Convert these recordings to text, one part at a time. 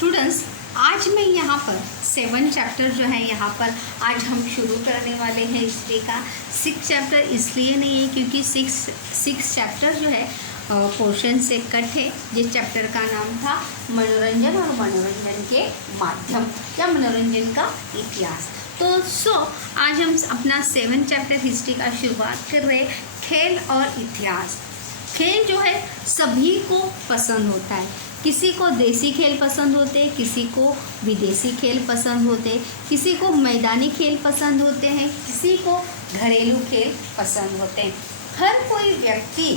Students, आज मैं यहाँ पर 7 चैप्टर जो है यहाँ पर आज हम शुरू करने वाले हैं हिस्ट्री का। 6 चैप्टर इसलिए नहीं है क्योंकि 6 चैप्टर जो है पोर्शन से कट है। जिस चैप्टर का नाम था मनोरंजन और मनोरंजन के माध्यम या मनोरंजन का इतिहास। तो आज हम अपना 7 चैप्टर हिस्ट्री का शुरुआत कर रहे हैं। खेल और इतिहास। खेल जो है सभी को पसंद होता है। किसी को देसी खेल पसंद होते हैं, किसी को विदेशी खेल पसंद होते हैं, किसी को मैदानी खेल पसंद होते हैं, किसी को घरेलू खेल पसंद होते हैं। हर कोई व्यक्ति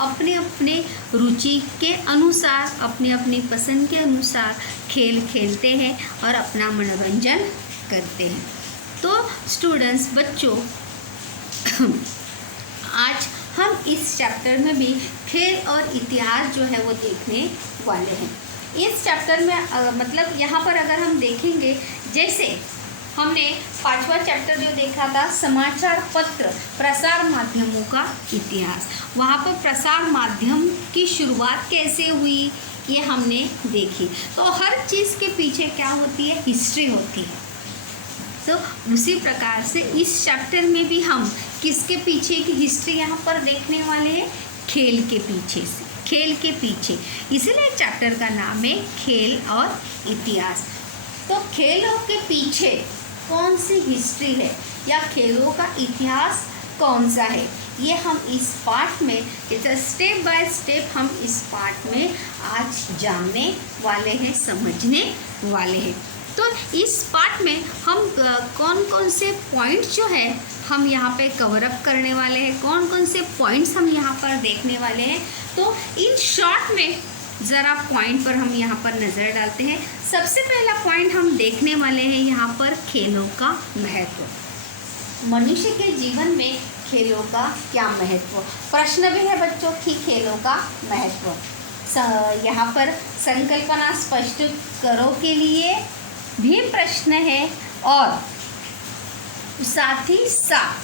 अपने अपने रुचि के अनुसार, अपने अपनी पसंद के अनुसार खेल खेलते हैं और अपना मनोरंजन करते हैं। तो स्टूडेंट्स, बच्चों, आज हम इस चैप्टर में भी खेल और इतिहास जो है वो देखने वाले हैं। इस चैप्टर में मतलब यहाँ पर अगर हम देखेंगे, जैसे हमने 5वां चैप्टर जो देखा था समाचार पत्र प्रसार माध्यमों का इतिहास, वहाँ पर प्रसार माध्यम की शुरुआत कैसे हुई ये हमने देखी। तो हर चीज़ के पीछे क्या होती है, हिस्ट्री होती है। तो उसी प्रकार से इस चैप्टर में भी हम किसके पीछे की हिस्ट्री यहाँ पर देखने वाले हैं, खेल के पीछे से, खेल के पीछे। इसीलिए चैप्टर का नाम है खेल और इतिहास। तो खेलों के पीछे कौन सी हिस्ट्री है या खेलों का इतिहास कौन सा है, ये हम इस पार्ट में स्टेप बाय स्टेप हम इस पार्ट में आज जानने वाले हैं, समझने वाले हैं। तो इस पार्ट में हम कौन कौन से पॉइंट्स जो है हम यहाँ पे कवर अप करने वाले हैं, कौन कौन से पॉइंट्स हम यहाँ पर देखने वाले हैं। तो इन शॉर्ट में ज़रा पॉइंट पर हम यहाँ पर नज़र डालते हैं। सबसे पहला पॉइंट हम देखने वाले हैं यहाँ पर खेलों का महत्व। मनुष्य के जीवन में खेलों का क्या महत्व, प्रश्न भी है बच्चों कि खेलों का महत्व। यहाँ पर संकल्पना स्पष्ट करो के लिए भी प्रश्न है और साथ ही साथ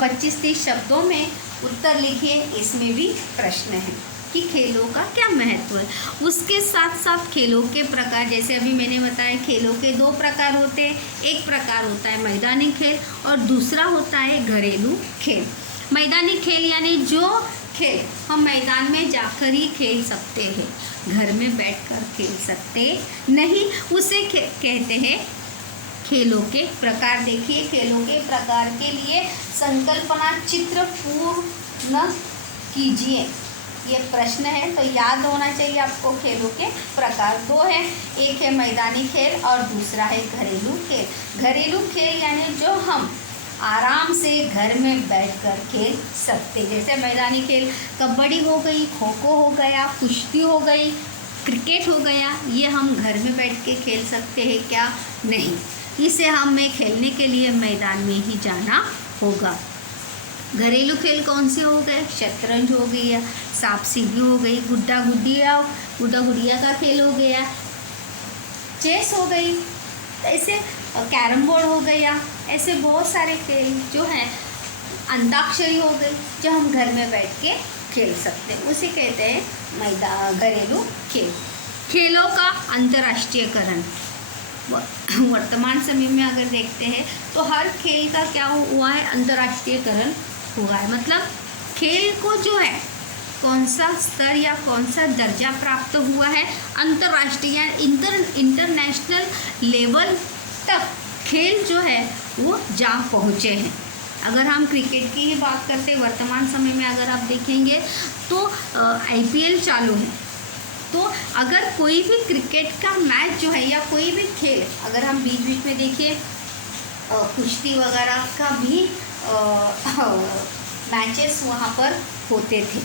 25-30 शब्दों में उत्तर लिखिए, इसमें भी प्रश्न है कि खेलों का क्या महत्व है। उसके साथ साथ खेलों के प्रकार, जैसे अभी मैंने बताया खेलों के 2 प्रकार होते हैं। एक प्रकार होता है मैदानी खेल और दूसरा होता है घरेलू खेल। मैदानी खेल यानी जो खेल हम मैदान में जाकर ही खेल सकते हैं, घर में बैठकर खेल सकते नहीं, उसे कहते हैं खेलों के प्रकार। देखिए, खेलों के प्रकार के लिए संकल्पना चित्र पूर्ण कीजिए, ये प्रश्न है। तो याद होना चाहिए आपको, खेलों के प्रकार 2 हैं, एक है मैदानी खेल और दूसरा है घरेलू खेल। घरेलू खेल यानी जो हम आराम से घर में बैठकर खेल सकते, जैसे मैदानी खेल कबड्डी हो गई, खो खो हो गया, कुश्ती हो गई, क्रिकेट हो गया, ये हम घर में बैठ के खेल सकते हैं क्या? नहीं, इसे हमें खेलने के लिए मैदान में ही जाना होगा। घरेलू खेल कौन से हो गए? शतरंज हो गया, सांप सीढ़ी हो गई, गुड्डा गुड़िया का खेल हो गया, चेस हो गई, ऐसे कैरम बोर्ड हो गया, ऐसे बहुत सारे खेल जो हैं, अंताक्षरी हो गई, जो हम घर में बैठ के खेल सकते हैं, उसे कहते हैं घरेलू खेल। खेलों का अंतर्राष्ट्रीयकरण। वर्तमान समय में अगर देखते हैं तो हर खेल का क्या हुआ है, अंतर्राष्ट्रीयकरण हुआ है। मतलब खेल को जो है कौन सा स्तर या कौन सा दर्जा प्राप्त हुआ है, अंतर्राष्ट्रीय या इंटरनेशनल लेवल तक खेल जो है वो जा पहुँचे हैं। अगर हम क्रिकेट की ही बात करते हैं, वर्तमान समय में अगर आप देखेंगे तो IPL चालू है। तो अगर कोई भी क्रिकेट का मैच जो है या कोई भी खेल, अगर हम बीच बीच में देखिए कुश्ती वगैरह का भी मैचेस वहाँ पर होते थे,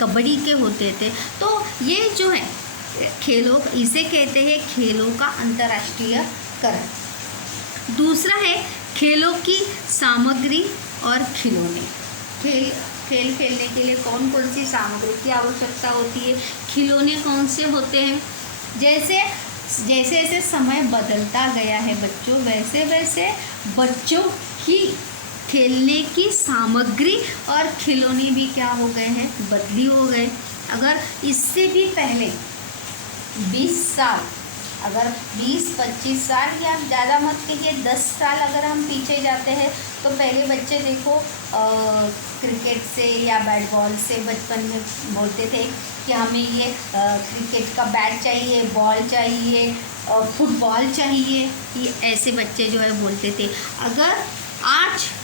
कबड्डी के होते थे। तो ये जो है खेलों, इसे कहते हैं खेलों का अंतर्राष्ट्रीयकरण। दूसरा है खेलों की सामग्री और खिलौने। खेल खेलने के लिए कौन कौन सी सामग्री की आवश्यकता होती है, खिलौने कौन से होते हैं। जैसे जैसे समय बदलता गया है बच्चों, वैसे वैसे बच्चों की खेलने की सामग्री और खिलौने भी क्या हो गए हैं, बदली हो गए। अगर इससे भी पहले 20 साल, अगर 20-25 साल या ज़्यादा मत कहिए 10 साल अगर हम पीछे जाते हैं तो पहले बच्चे देखो क्रिकेट से या बैट बॉल से बचपन में बोलते थे कि हमें ये क्रिकेट का बैट चाहिए, बॉल चाहिए, फुटबॉल चाहिए, ये ऐसे बच्चे जो है बोलते थे।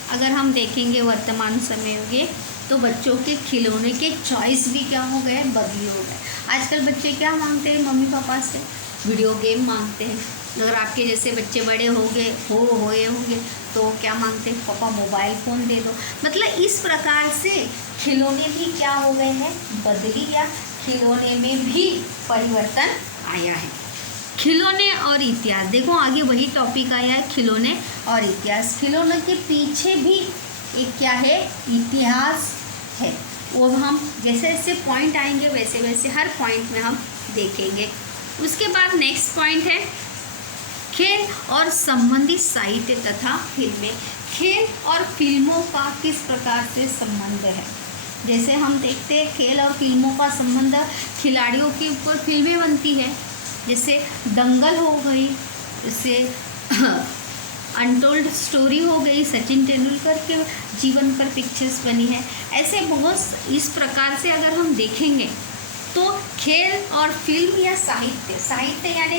अगर हम देखेंगे वर्तमान समय में तो बच्चों के खिलौने के चॉइस भी क्या हो गए, बदली हो गए। आजकल बच्चे क्या मांगते हैं मम्मी पापा से, वीडियो गेम मांगते हैं। अगर आपके जैसे बच्चे बड़े होंगे तो क्या मांगते हैं, पापा मोबाइल फ़ोन दे दो। मतलब इस प्रकार से खिलौने भी क्या हो गए हैं, बदली, या खिलौने में भी परिवर्तन आया है। खिलौने और इतिहास, देखो आगे वही टॉपिक आया है, खिलौने और इतिहास। खिलौने के पीछे भी एक क्या है, इतिहास है। वो हम जैसे जैसे पॉइंट आएंगे वैसे वैसे हर पॉइंट में हम देखेंगे। उसके बाद नेक्स्ट पॉइंट है खेल और संबंधित साहित्य तथा फिल्में। खेल और फिल्मों का किस प्रकार से संबंध है। जैसे हम देखते हैं खेल और फिल्मों का संबंध, खिलाड़ियों के ऊपर फिल्में बनती है, जैसे दंगल हो गई, जैसे अनटोल्ड स्टोरी हो गई, सचिन तेंदुलकर के जीवन पर पिक्चर्स बनी है। ऐसे बहुत इस प्रकार से अगर हम देखेंगे तो खेल और फिल्म या साहित्य यानी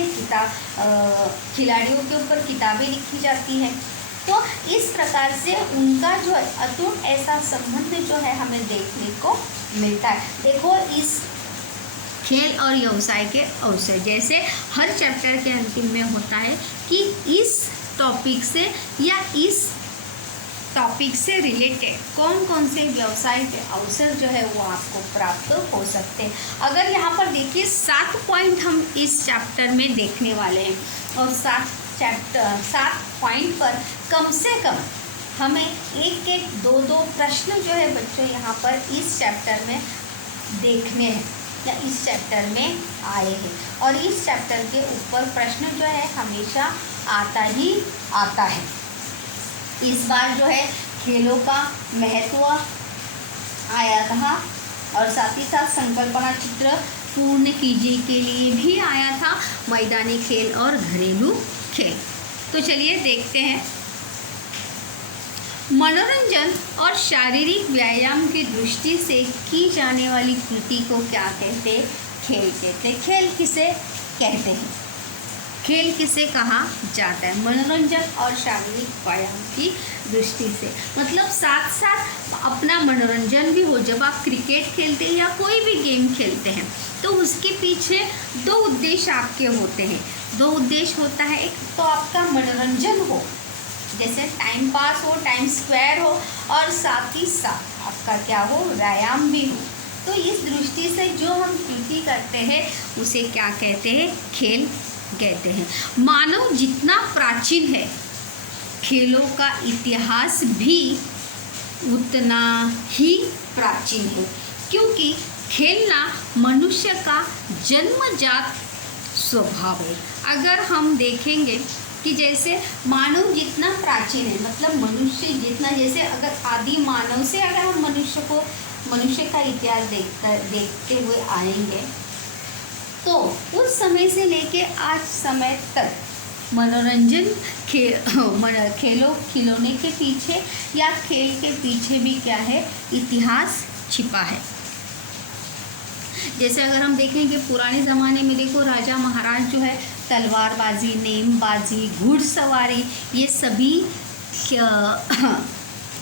खिलाड़ियों के ऊपर किताबें लिखी जाती हैं, तो इस प्रकार से उनका जो अतुट ऐसा संबंध जो है हमें देखने को मिलता है। देखो इस खेल और व्यवसाय के अवसर, जैसे हर चैप्टर के अंतिम में होता है कि इस टॉपिक से या इस टॉपिक से रिलेटेड कौन कौन से व्यवसाय के अवसर जो है वो आपको प्राप्त हो सकते हैं। अगर यहाँ पर देखिए 7 पॉइंट हम इस चैप्टर में देखने वाले हैं, और 7 पॉइंट पर कम से कम हमें एक दो प्रश्न जो है बच्चों यहाँ पर इस चैप्टर में देखने हैं या इस चैप्टर में आए हैं। और इस चैप्टर के ऊपर प्रश्न जो है हमेशा आता ही आता है। इस बार जो है खेलों का महत्व आया था, और साथ ही साथ संकल्पना चित्र पूर्ण कीजिए के लिए भी आया था, मैदानी खेल और घरेलू खेल। तो चलिए देखते हैं। मनोरंजन और शारीरिक व्यायाम की दृष्टि से की जाने वाली कृति को क्या कहते हैं, खेल कहते हैं। खेल किसे कहते हैं, खेल किसे कहा जाता है, मनोरंजन और शारीरिक व्यायाम की दृष्टि से। मतलब साथ साथ अपना मनोरंजन भी हो। जब आप क्रिकेट खेलते हैं या कोई भी गेम खेलते हैं तो उसके पीछे 2 उद्देश्य आपके होते हैं। 2 उद्देश्य होता है, एक तो आपका मनोरंजन हो, जैसे टाइम पास हो, टाइम स्क्वायर हो, और साथ ही साथ आपका क्या हो, व्यायाम भी हो। तो इस दृष्टि से जो हम कृति करते हैं उसे क्या कहते हैं, खेल कहते हैं। मानव जितना प्राचीन है, खेलों का इतिहास भी उतना ही प्राचीन है, क्योंकि खेलना मनुष्य का जन्मजात स्वभाव है। अगर हम देखेंगे कि जैसे मानव जितना प्राचीन है, मतलब मनुष्य जितना, जैसे अगर आदि मानव से अगर हम मनुष्य का इतिहास देखते हुए आएंगे तो उस समय से लेके आज समय तक मनोरंजन खिलौने के पीछे या खेल के पीछे भी क्या है, इतिहास छिपा है। जैसे अगर हम देखेंगे पुराने ज़माने में, देखो राजा महाराज जो है तलवारबाजी, नेमबाजी, घुड़सवारी, ये सभी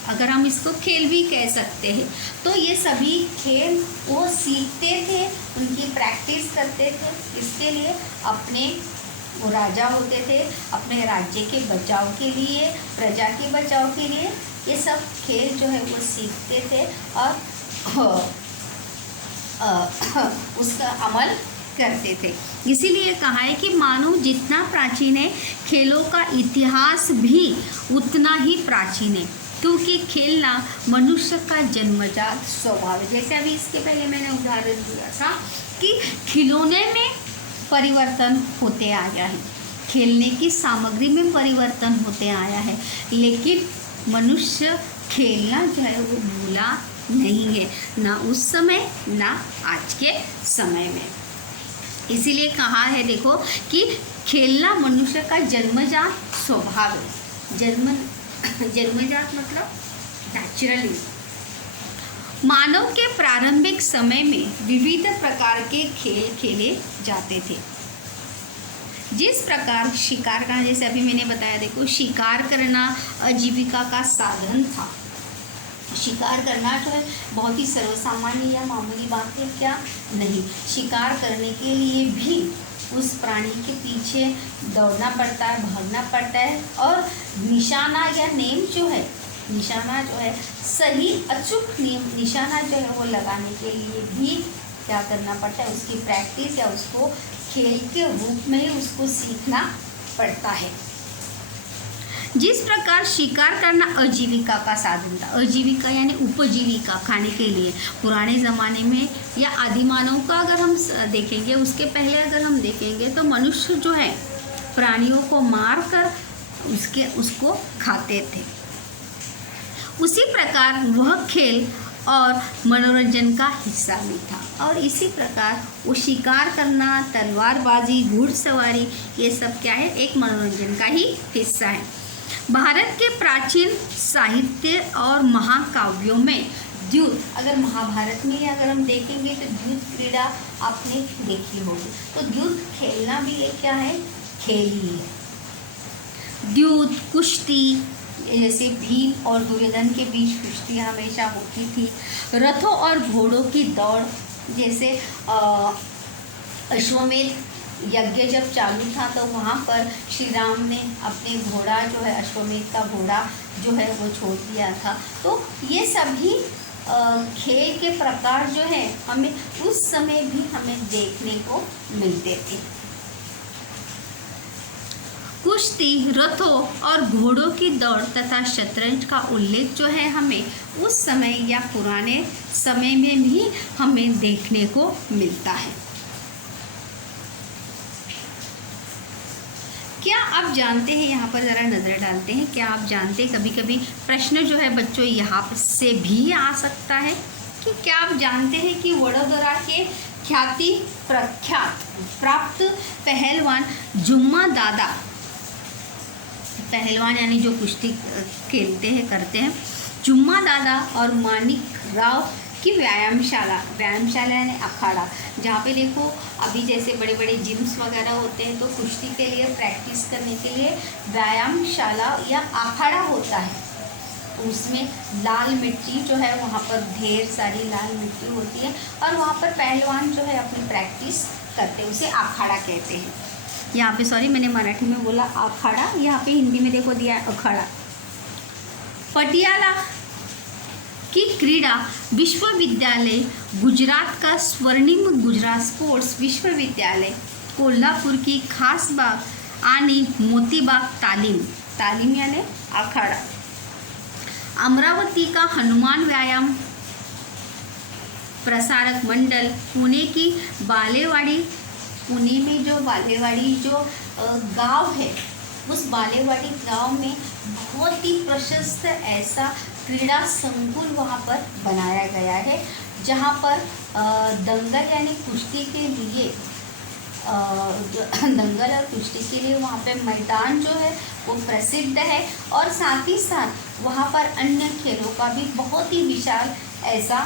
अगर हम इसको खेल भी कह सकते हैं, तो ये सभी खेल वो सीखते थे, उनकी प्रैक्टिस करते थे। इसके लिए अपने वो राजा होते थे, अपने राज्य के बचाव के लिए, प्रजा के बचाव के लिए ये सब खेल जो है वो सीखते थे और उसका अमल करते थे। इसीलिए कहा है कि मानव जितना प्राचीन है, खेलों का इतिहास भी उतना ही प्राचीन है, क्योंकि खेलना मनुष्य का जन्मजात स्वभाव है। जैसे अभी इसके पहले मैंने उदाहरण दिया था कि खिलौने में परिवर्तन होते आया है, खेलने की सामग्री में परिवर्तन होते आया है, लेकिन मनुष्य खेलना जो है वो भूला नहीं है, ना उस समय ना आज के समय में। इसीलिए कहा है देखो कि खेलना मनुष्य का जन्मजात स्वभाव है। जन्मजात मतलब नेचुरली। मानव के प्रारंभिक समय में विविध प्रकार के खेल खेले जाते थे। जिस प्रकार शिकार का, जैसे अभी मैंने बताया देखो, शिकार करना आजीविका का साधन था। शिकार करना जो है बहुत ही सर्वसामान्य या मामूली बात है क्या? नहीं। शिकार करने के लिए भी उस प्राणी के पीछे दौड़ना पड़ता है, भागना पड़ता है, और निशाना या नेम जो है, निशाना जो है सही अचूक निशाना जो है वो लगाने के लिए भी क्या करना पड़ता है? उसकी प्रैक्टिस या उसको खेल के रूप में ही उसको सीखना पड़ता है। जिस प्रकार शिकार करना आजीविका का साधन था, आजीविका यानी उपजीविका, खाने के लिए पुराने ज़माने में या आदिमानव का अगर हम देखेंगे, उसके पहले अगर हम देखेंगे तो मनुष्य जो है प्राणियों को मार कर उसको खाते थे। उसी प्रकार वह खेल और मनोरंजन का हिस्सा भी था। और इसी प्रकार वो शिकार करना, तलवारबाजी, घुड़सवारी, ये सब क्या है? एक मनोरंजन का ही हिस्सा है। भारत के प्राचीन साहित्य और महाकाव्यों में द्यूत, अगर महाभारत में अगर हम देखेंगे तो द्यूत क्रीड़ा आपने देखी होगी। तो द्यूत खेलना भी एक क्या है? खेल ही है। द्यूत, कुश्ती, जैसे भीम और दुर्योधन के बीच कुश्ती हमेशा होती थी। रथों और घोड़ों की दौड़, जैसे अश्वमेध यज्ञ जब चालू था तो वहाँ पर श्री राम ने अपने घोड़ा जो है, अश्वमेध का घोड़ा जो है वो छोड़ दिया था। तो ये सभी खेल के प्रकार जो है हमें उस समय भी हमें देखने को मिलते थे। कुश्ती, रथों और घोड़ों की दौड़ तथा शतरंज का उल्लेख जो है हमें उस समय या पुराने समय में भी हमें देखने को मिलता है। क्या आप जानते हैं, यहाँ पर ज़रा नज़र डालते हैं, क्या आप जानते हैं कभी कभी प्रश्न जो है बच्चों यहाँ से भी आ सकता है कि क्या आप जानते हैं कि वडोदरा के ख्याति प्रख्यात प्राप्त पहलवान जुम्मा दादा, पहलवान यानी जो कुश्ती खेलते हैं, करते हैं, जुम्मा दादा और मानिक राव की व्यायामशाला यानी अखाड़ा, जहाँ पे देखो अभी जैसे बड़े बड़े जिम्स वगैरह होते हैं तो कुश्ती के लिए प्रैक्टिस करने के लिए व्यायामशाला या अखाड़ा होता है। उसमें लाल मिट्टी जो है वहाँ पर ढेर सारी लाल मिट्टी होती है और वहाँ पर पहलवान जो है अपनी प्रैक्टिस करते हैं, उसे अखाड़ा कहते हैं। यहाँ पे सॉरी मैंने मराठी में बोला अखाड़ा, यहाँ पे हिंदी में देखो दिया है अखाड़ा। पटियाला की क्रीडा विश्वविद्यालय, गुजरात का स्वर्णिम गुजरात स्पोर्ट्स विश्वविद्यालय, कोल्हापुर की खासबाग आणि मोतीबाग तालीम यानी अखाड़ा, अमरावती का हनुमान व्यायाम प्रसारक मंडल, पुणे की बालेवाड़ी, पुणे में जो बालेवाड़ी जो गांव है, उस बालेवाड़ी गांव में बहुत ही प्रशस्त ऐसा क्रीड़ा संकुल वहाँ पर बनाया गया है, जहाँ पर दंगल यानी कुश्ती के लिए दंगल और कुश्ती के लिए वहाँ पे मैदान जो है वो प्रसिद्ध है। और साथ ही साथ वहाँ पर अन्य खेलों का भी बहुत ही विशाल ऐसा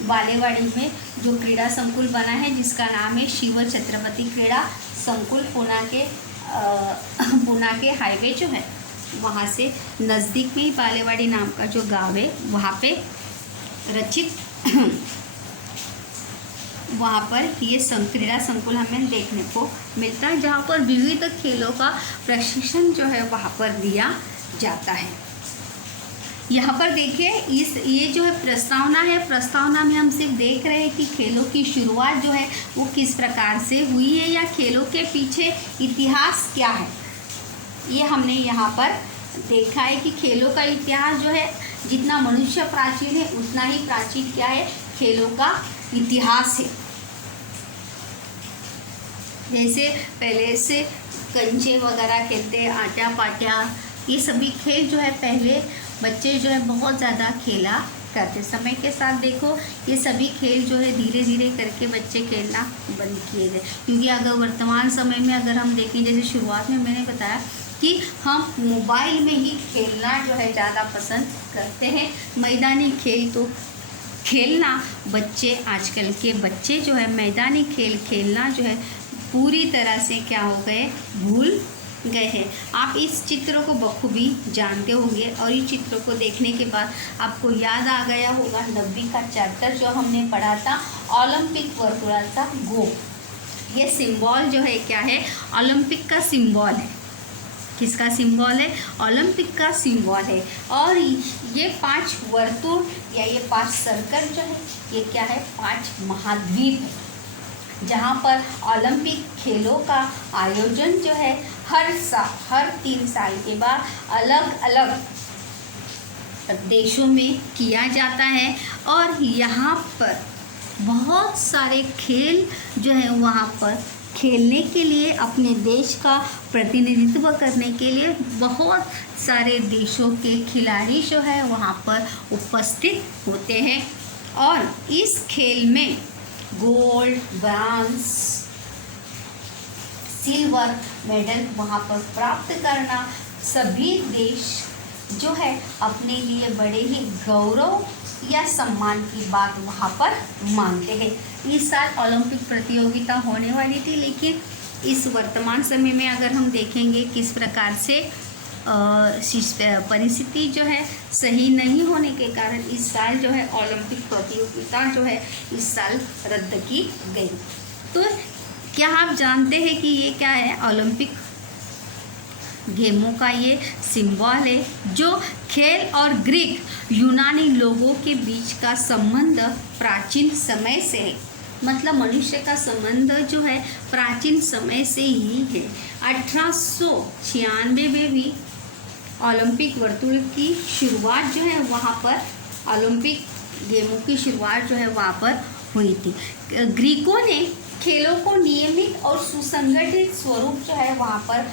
बालेवाड़ी में जो क्रीड़ा संकुल बना है, जिसका नाम है शिव छत्रपति क्रीड़ा संकुल। पुणे के हाईवे जो है वहाँ से नज़दीक में ही बालेवाड़ी नाम का जो गांव है वहाँ पे रचित वहाँ पर ये क्रीड़ा संकुल हमें देखने को मिलता है, जहाँ पर विविध खेलों का प्रशिक्षण जो है वहाँ पर दिया जाता है। यहाँ पर देखिए ये जो है प्रस्तावना है, प्रस्तावना में हम सिर्फ देख रहे हैं कि खेलों की शुरुआत जो है वो किस प्रकार से हुई है या खेलों के पीछे इतिहास क्या है, ये हमने यहाँ पर देखा है कि खेलों का इतिहास जो है जितना मनुष्य प्राचीन है उतना ही प्राचीन क्या है, खेलों का इतिहास है। जैसे पहले से कंचे वगैरह खेलते, आटा पाटा, ये सभी खेल जो है पहले बच्चे जो है बहुत ज़्यादा खेला करते। समय के साथ देखो ये सभी खेल जो है धीरे धीरे करके बच्चे खेलना बंद किए गए, क्योंकि अगर वर्तमान समय में अगर हम देखें, जैसे शुरुआत में मैंने बताया कि हम मोबाइल में ही खेलना जो है ज़्यादा पसंद करते हैं। मैदानी खेल तो खेलना बच्चे, आजकल के बच्चे जो है मैदानी खेल खेलना जो है पूरी तरह से क्या हो गए, भूल गए हैं। आप इस चित्र को बखूबी जानते होंगे और इस चित्र को देखने के बाद आपको याद आ गया होगा 9वीं का चैप्टर जो हमने पढ़ा था, ओलंपिक वर्तुळाचा गोल। ये सिंबल जो है क्या है, ओलंपिक का सिंबल है। किसका सिंबल है, ओलंपिक का सिंबल है। और ये 5 वर्तुल या ये 5 सर्कल जो है ये क्या है, 5 महाद्वीप है, जहाँ पर ओलंपिक खेलों का आयोजन जो है हर 3 साल के बाद अलग अलग देशों में किया जाता है। और यहाँ पर बहुत सारे खेल जो है वहाँ पर खेलने के लिए, अपने देश का प्रतिनिधित्व करने के लिए बहुत सारे देशों के खिलाड़ी जो है वहाँ पर उपस्थित होते हैं। और इस खेल में गोल्ड, ब्रांज, सिल्वर मेडल वहाँ पर प्राप्त करना सभी देश जो है अपने लिए बड़े ही गौरव या सम्मान की बात वहाँ पर मानते हैं। इस साल ओलंपिक प्रतियोगिता होने वाली थी, लेकिन इस वर्तमान समय में अगर हम देखेंगे किस प्रकार से परिस्थिति जो है सही नहीं होने के कारण इस साल जो है ओलंपिक प्रतियोगिता जो है इस साल रद्द की गई। तो क्या आप जानते हैं कि ये क्या है, ओलंपिक गेमों का ये सिंबल है, जो खेल और ग्रीक यूनानी लोगों के बीच का संबंध प्राचीन समय से है। मतलब मनुष्य का संबंध जो है प्राचीन समय से ही है। 1896 में भी ओलंपिक वर्तुल की शुरुआत जो है वहाँ पर, ओलंपिक गेमों की शुरुआत जो है वहाँ पर हुई थी। ग्रीकों ने खेलों को नियमित और सुसंगठित स्वरूप जो है वहाँ पर